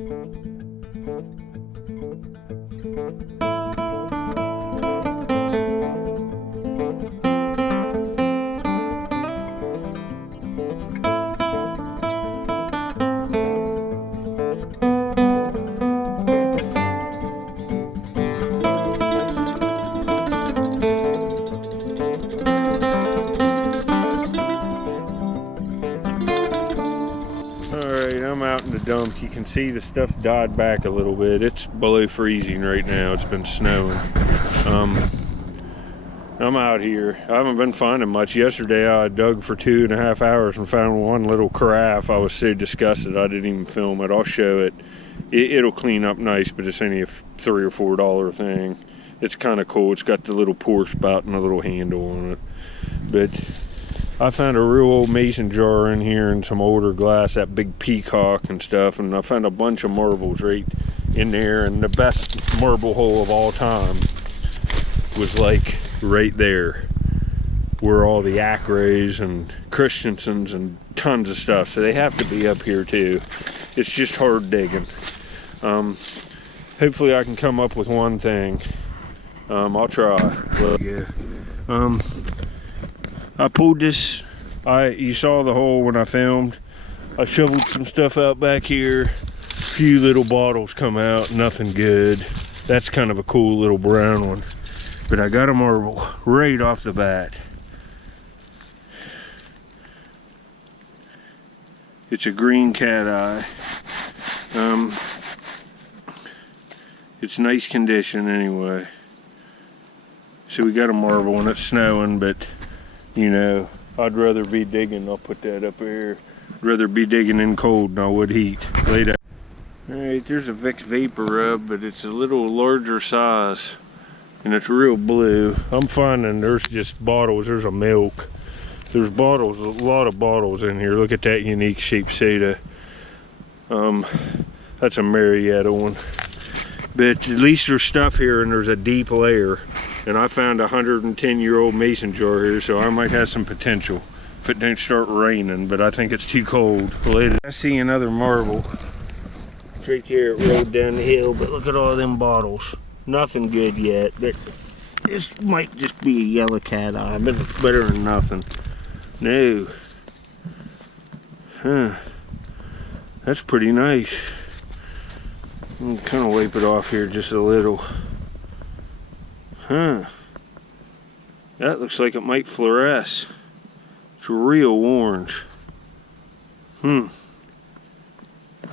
I'm out in the dump. You can see the stuff's died back a little bit. It's below freezing right now. It's been snowing. I'm out here. I haven't been finding much. Yesterday I dug for 2.5 hours and found one little carafe. I was so disgusted I didn't even film it. I'll show it. It'll clean up nice, but it's only a $3 or $4 thing. It's kind of cool. It's got the little pour spout and a little handle on it. But I found a real old mason jar in here and some older glass, that big peacock and stuff, and I found a bunch of marbles right in there, and the best marble hole of all time was like right there where all the Acrays and Christensens and tons of stuff, so they have to be up here too. It's just hard digging. Hopefully I can come up with one thing. I'll try. Yeah. I pulled this, you saw the hole when I filmed. I shoveled some stuff out back here. A few little bottles come out, nothing good. That's kind of a cool little brown one. But I got a marble right off the bat. It's a green cat eye. It's nice condition anyway. So we got a marble and it's snowing, but you know, I'd rather be digging, I'll put that up here. I'd rather be digging in cold than I would heat. Later. Alright, there's a Vicks Vapor Rub, but it's a little larger size. And it's real blue. I'm finding there's just bottles, there's a milk. There's bottles, a lot of bottles in here. Look at that unique shaped soda. That's a Marietta one. But at least there's stuff here and there's a deep layer. And I found a 110-year-old mason jar here, so I might have some potential if it don't start raining, but I think it's too cold. Later. I see another marble. It's right there, it rolled down the hill, but look at all them bottles. Nothing good yet, but this might just be a yellow cat eye, but it's better than nothing. No. Huh. That's pretty nice. I'm kind of wipe it off here just a little. Huh. That looks like it might fluoresce. It's real orange. I'll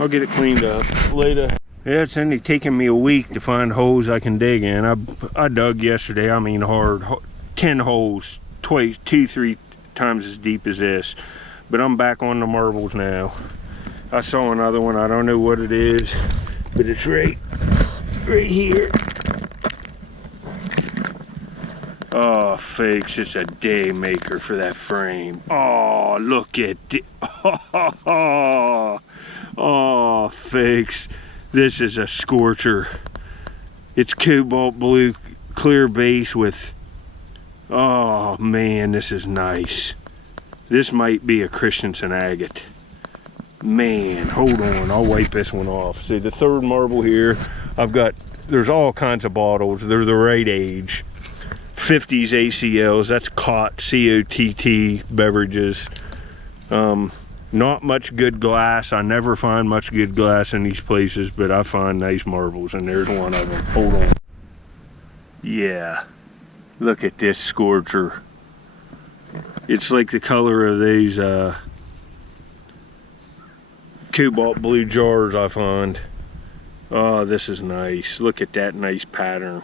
get it cleaned up later. Yeah, it's only taken me a week to find holes I can dig in. I dug yesterday, I mean hard, 10 holes, twice, 2-3 times as deep as this. But I'm back on the marbles now. I saw another one, I don't know what it is, but it's right here. Oh, folks, it's a day maker for that frame. Oh, look at it. Oh, folks, this is a scorcher. It's cobalt blue, clear base with, oh man, this is nice. This might be a Christensen agate. Man, hold on, I'll wipe this one off. See, the third marble here, there's all kinds of bottles. They're the right age. 50s ACLs, that's COTT, C-O-T-T beverages. Not much good glass. I never find much good glass in these places, but I find nice marbles, and there's one of them. Hold on. Yeah, look at this scorcher. It's like the color of these cobalt blue jars I find. Oh, this is nice. Look at that nice pattern.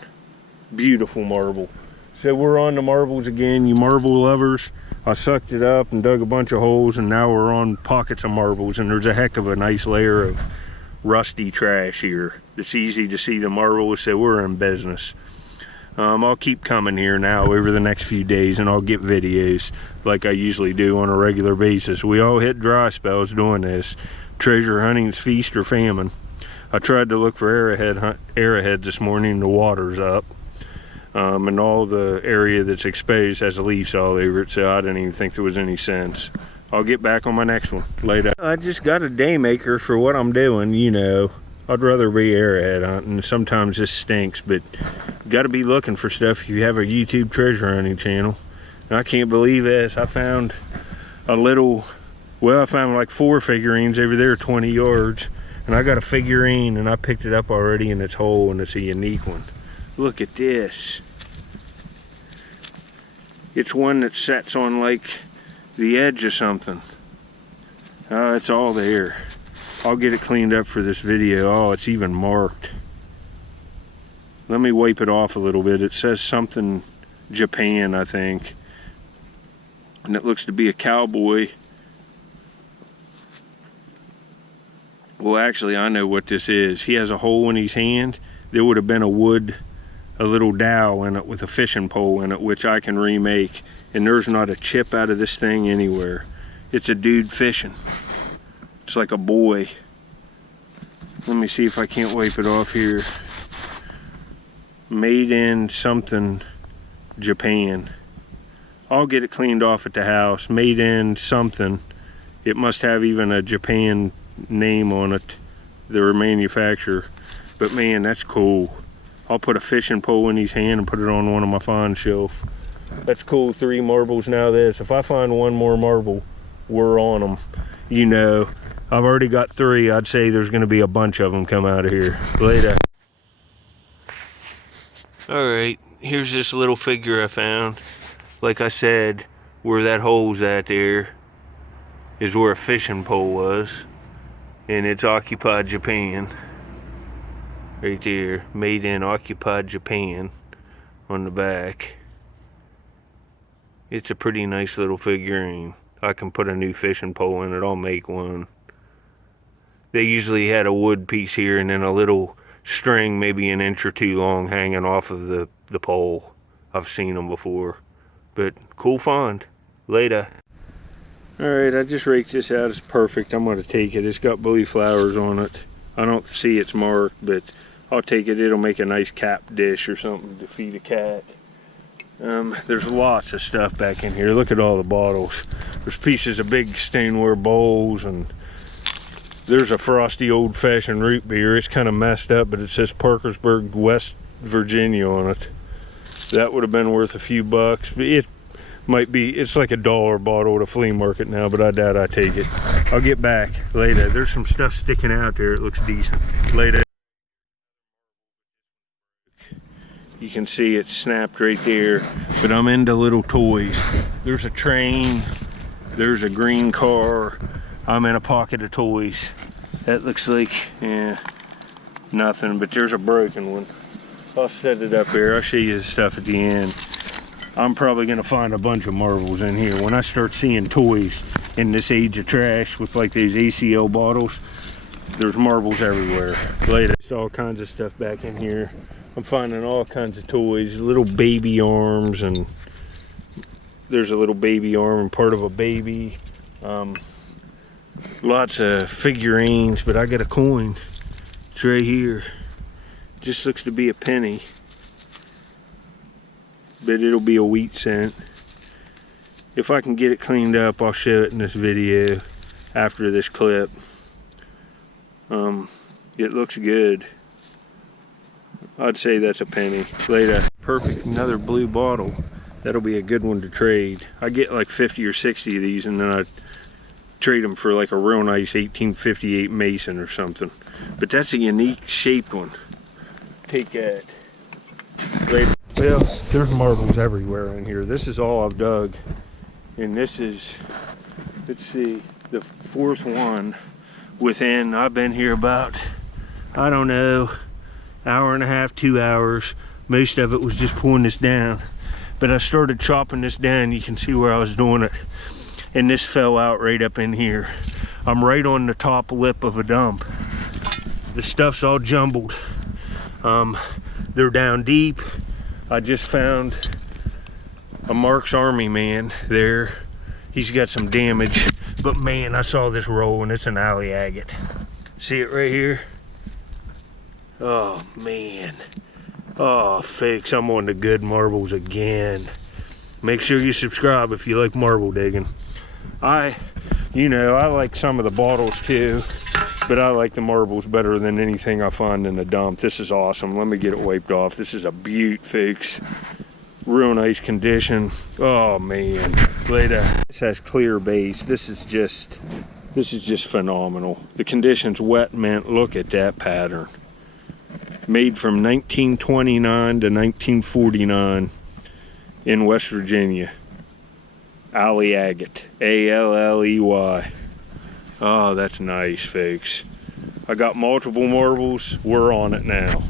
Beautiful marble. So we're on the marbles again, you marble lovers. I sucked it up and dug a bunch of holes, and now we're on pockets of marbles, and there's a heck of a nice layer of rusty trash here. It's easy to see the marbles, so we're in business. I'll keep coming here now over the next few days, and I'll get videos like I usually do on a regular basis. We all hit dry spells doing this. Treasure hunting's feast or famine. I tried to look for arrowheads this morning, the water's up. And all the area that's exposed has leaves all over it, so I didn't even think there was any sense. I'll get back on my next one later. I just got a day maker for what I'm doing, you know. I'd rather be arrowhead hunting. Sometimes this stinks, but got to be looking for stuff if you have a YouTube treasure hunting channel. And I can't believe this. I found a little, well, I found like 4 figurines over there 20 yards. And I got a figurine and I picked it up already in its hole, and it's a unique one. Look at this. It's one that sets on like the edge of something. It's all there. I'll get it cleaned up for this video. Oh, it's even marked. Let me wipe it off a little bit. It says something Japan, I think. And it looks to be a cowboy. Well, actually, I know what this is. He has a hole in his hand. There would have been a little dowel in it with a fishing pole in it, which I can remake. And there's not a chip out of this thing anywhere. It's a dude fishing. It's like a boy. Let me see if I can't wipe it off here. Made in something Japan. I'll get it cleaned off at the house. Made in something. It must have even a Japan name on it, their manufacturer. But man, that's cool. I'll put a fishing pole in his hand and put it on one of my find shelf. That's cool. 3 marbles now. This, if I find one more marble, we're on them. You know, I've already got 3. I'd say there's going to be a bunch of them come out of here later. All right, here's this little figure I found. Like I said, where that hole's at there is where a fishing pole was, and it's occupied Japan. Right there, made in occupied Japan on the back. It's a pretty nice little figurine. I can put a new fishing pole in it. I'll make one. They usually had a wood piece here and then a little string, maybe an inch or 2 long, hanging off of the pole. I've seen them before. But cool find. Later. Alright, I just raked this out. It's perfect. I'm going to take it. It's got blue flowers on it. I don't see it's marked, but I'll take it. It'll make a nice cap dish or something to feed a cat. There's lots of stuff back in here. Look at all the bottles. There's pieces of big stoneware bowls, and there's a frosty old-fashioned root beer. It's kind of messed up, but it says Parkersburg, West Virginia on it. That would have been worth a few bucks. But it might be, it's like $1 bottle at a flea market now, but I doubt I take it. I'll get back later. There's some stuff sticking out there. It looks decent. Later. You can see it snapped right there, but I'm into little toys. There's a train, there's a green car. I'm in a pocket of toys. That looks like, yeah, nothing, but there's a broken one. I'll set it up here. I'll show you the stuff at the end. I'm probably gonna find a bunch of marbles in here. When I start seeing toys in this age of trash with like these ACL bottles, there's marbles everywhere. Later, all kinds of stuff back in here. I'm finding all kinds of toys, little baby arms, and there's a little baby arm and part of a baby. Lots of figurines, but I got a coin. It's right here. Just looks to be a penny, but it'll be a wheat cent. If I can get it cleaned up, I'll show it in this video after this clip. It looks good. I'd say that's a penny. Later. Perfect, another blue bottle. That'll be a good one to trade. I get like 50 or 60 of these, and then I trade them for like a real nice 1858 Mason or something. But that's a unique shaped one. Take that. Later. Well, there's marbles everywhere in here. This is all I've dug. And this is, let's see, the 4th one within, I've been here about, I don't know, hour and a half, 2 hours. Most of it was just pulling this down, but I started chopping this down. You can see where I was doing it, and this fell out right up in here. I'm right on the top lip of a dump. The stuff's all jumbled. They're down deep. I just found a Mark's Army man there. He's got some damage, but man, I saw this roll, and it's an alley agate. See it right here? Oh man. Oh folks, I'm on the good marbles again. Make sure you subscribe if you like marble digging. I like some of the bottles too, but I like the marbles better than anything I find in the dump. This is awesome. Let me get it wiped off. This is a beaut, folks. Real nice condition. Oh man, later. This has clear base. This is just phenomenal. The condition's wet mint. Look at that pattern. Made from 1929 to 1949 in West Virginia. Alley agate, A-L-L-E-Y. Oh, that's nice, folks. I got multiple marbles. We're on it now.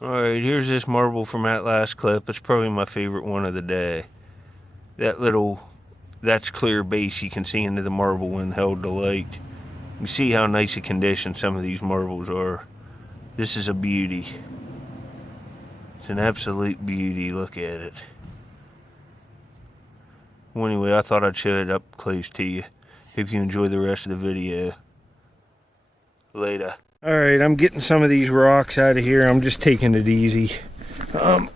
Alright, here's this marble from that last clip. It's probably my favorite one of the day. That's clear base. You can see into the marble when held to light. You see how nice a condition some of these marbles are. This is a beauty. It's an absolute beauty. Look at it. Well, anyway, I thought I'd show it up close to you. Hope you enjoy the rest of the video. Later. Alright, I'm getting some of these rocks out of here. I'm just taking it easy. And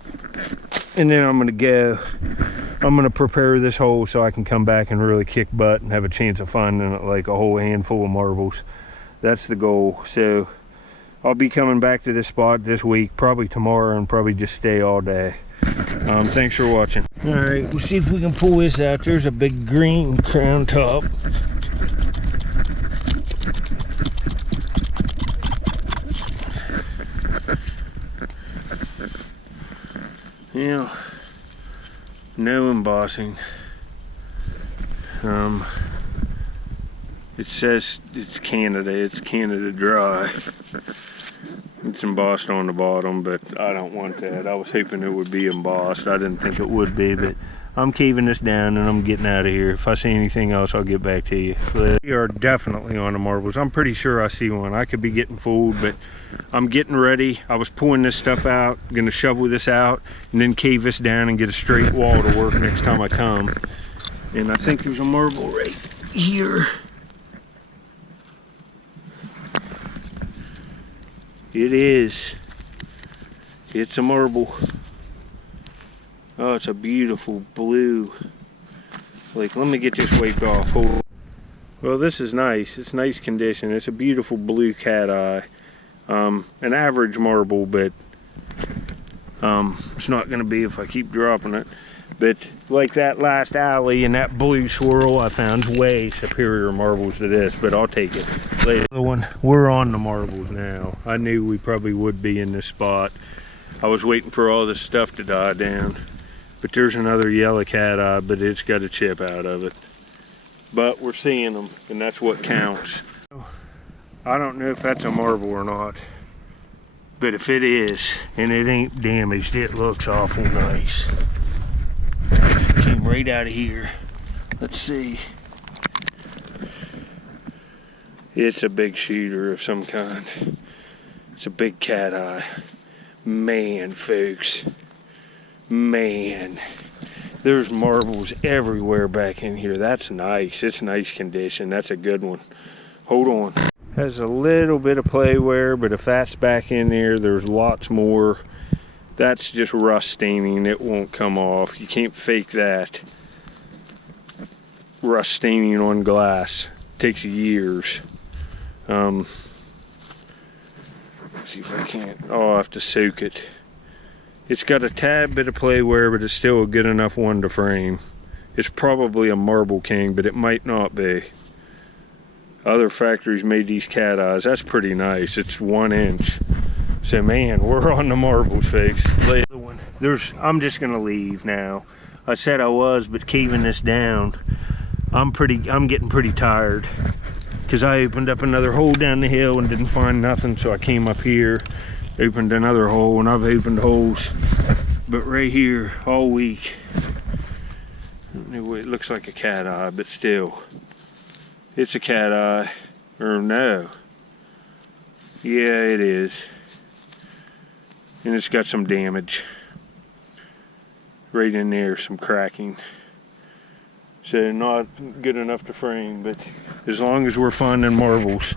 then I'm going to go. I'm going to prepare this hole so I can come back and really kick butt and have a chance of finding like a whole handful of marbles. That's the goal. So I'll be coming back to this spot this week, probably tomorrow, and probably just stay all day. Thanks for watching. Alright, we'll see if we can pull this out. There's a big green crown top. Yeah, no embossing. It says it's Canada Dry. It's embossed on the bottom, but I don't want that. I was hoping it would be embossed. I didn't think it would be, but I'm caving this down and I'm getting out of here. If I see anything else, I'll get back to you. We are definitely on the marbles. I'm pretty sure I see one. I could be getting fooled, but I'm getting ready. I was pulling this stuff out, gonna shovel this out, and then cave this down and get a straight wall to work next time I come. And I think there's a marble right here. It is. It's a marble. Oh, it's a beautiful blue. Like, let me get this wiped off. Hold on. Well, this is nice. It's nice condition. It's a beautiful blue cat eye. An average marble, but it's not going to be if I keep dropping it. But like that last alley and that blue swirl, I found way superior marbles to this, but I'll take it later. We're on the marbles now. I knew we probably would be in this spot. I was waiting for all this stuff to die down. But there's another yellow cat eye, but it's got a chip out of it. But we're seeing them, and that's what counts. I don't know if that's a marble or not, but if it is, and it ain't damaged, it looks awful nice. Came right out of here. Let's see. It's a big shooter of some kind. It's a big cat eye. Man, folks. Man, there's marbles everywhere back in here. That's nice. It's nice condition. That's a good one. Hold on. Has a little bit of play wear, but if that's back in there, there's lots more. That's just rust staining. It won't come off. You can't fake that. Rust staining on glass takes years. Let's see if I can't. Oh, I'll have to soak it. It's got a tad bit of play wear, but it's still a good enough one to frame. It's probably a Marble King, but it might not be. Other factories made these cat eyes. That's pretty nice. It's 1 inch. So man, we're on the marbles, folks. I'm just gonna leave now. I said I was, but caving this down, I'm getting pretty tired. Because I opened up another hole down the hill and didn't find nothing, so I came up here, opened another hole, and I've opened holes, but right here all week. Anyway, it looks like a cat eye, but still, it's a cat eye, or no, yeah, it is, and it's got some damage right in there, some cracking. So not good enough to frame, but as long as we're finding marbles,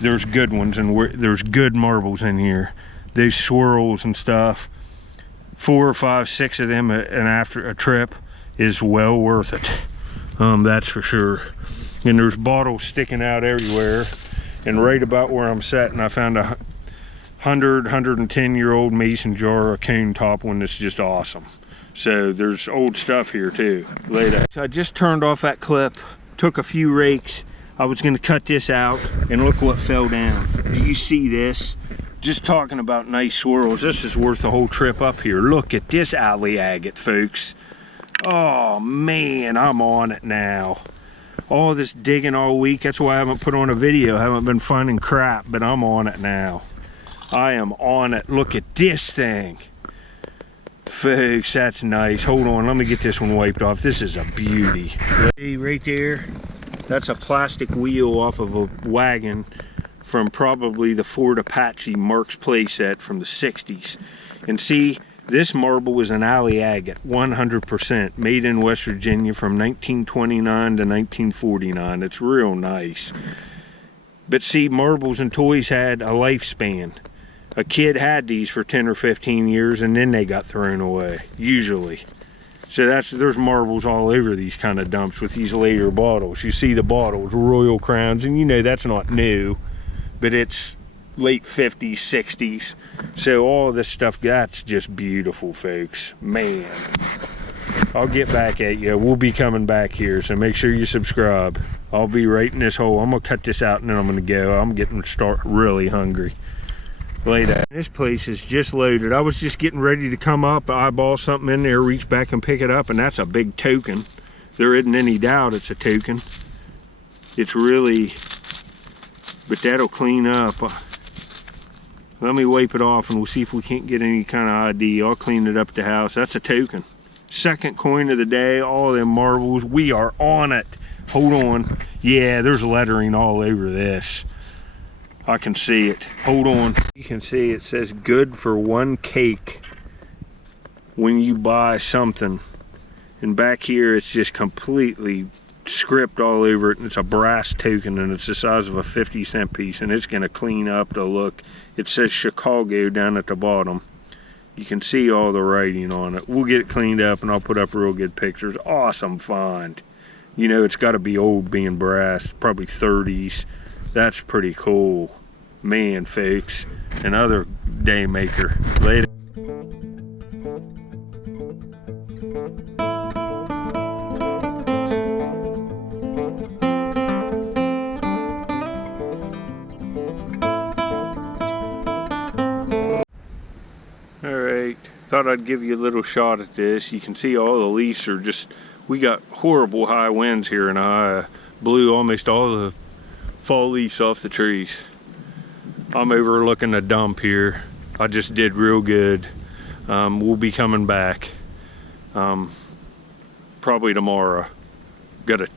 there's good ones, and there's good marbles in here. These swirls and stuff, 4 or 5, 6 of them, and after a trip is well worth it. That's for sure. And there's bottles sticking out everywhere. And right about where I'm sitting, I found a 110-year-old mason jar, a cone top one that's just awesome. So there's old stuff here too. Later. So I just turned off that clip, took a few rakes. I was gonna cut this out, and look what fell down. Do you see this? Just talking about nice swirls. This is worth the whole trip up here. Look at this alley agate, folks. Oh man, I'm on it now. All this digging all week, that's why I haven't put on a video. I haven't been finding crap, but I'm on it now. I am on it. Look at this thing. Folks, that's nice. Hold on, let me get this one wiped off. This is a beauty. See right there? That's a plastic wheel off of a wagon from probably the Ford Apache Mark's playset from the 60s. And see, this marble was an alley agate, 100%, made in West Virginia from 1929 to 1949. It's real nice. But see, marbles and toys had a lifespan. A kid had these for 10 or 15 years and then they got thrown away, usually. So there's marbles all over these kind of dumps with these later bottles. You see the bottles, Royal Crowns, and you know that's not new, but it's late 50s, 60s. So all of this stuff, that's just beautiful, folks. Man, I'll get back at you. We'll be coming back here, so make sure you subscribe. I'll be right in this hole. I'm gonna cut this out and then I'm gonna go. I'm getting really hungry. Later. This place is just loaded. I was just getting ready to come up, eyeball something in there, reach back and pick it up, and that's a big token. There isn't any doubt it's a token. It's really, but that'll clean up. Let me wipe it off and we'll see if we can't get any kind of ID. I'll clean it up at the house. That's a token. Second coin of the day, all them marbles. We are on it. Hold on. Yeah, there's lettering all over this. I can see it. Hold on. You can see it says good for one cake when you buy something. And back here it's just completely script all over it, and it's a brass token, and it's the size of a 50-cent piece, and it's going to clean up the look. It says Chicago down at the bottom. You can see all the writing on it. We'll get it cleaned up and I'll put up real good pictures. Awesome find. You know, it's got to be old being brass, probably 30s. That's pretty cool. Man, folks, another day maker. Later. Alright, thought I'd give you a little shot at this. You can see all the leaves are just, we got horrible high winds here in Ohio. Blew almost all the fall leaves off the trees. I'm overlooking the dump here. I just did real good. We'll be coming back probably tomorrow. Got a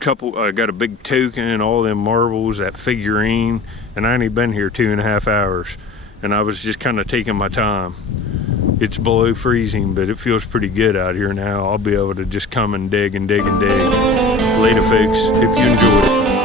couple, I got a big token and all them marbles, that figurine, and I only been here 2.5 hours. And I was just kind of taking my time. It's below freezing, but it feels pretty good out here now. I'll be able to just come and dig and dig and dig. Later, folks. Hope you enjoy it.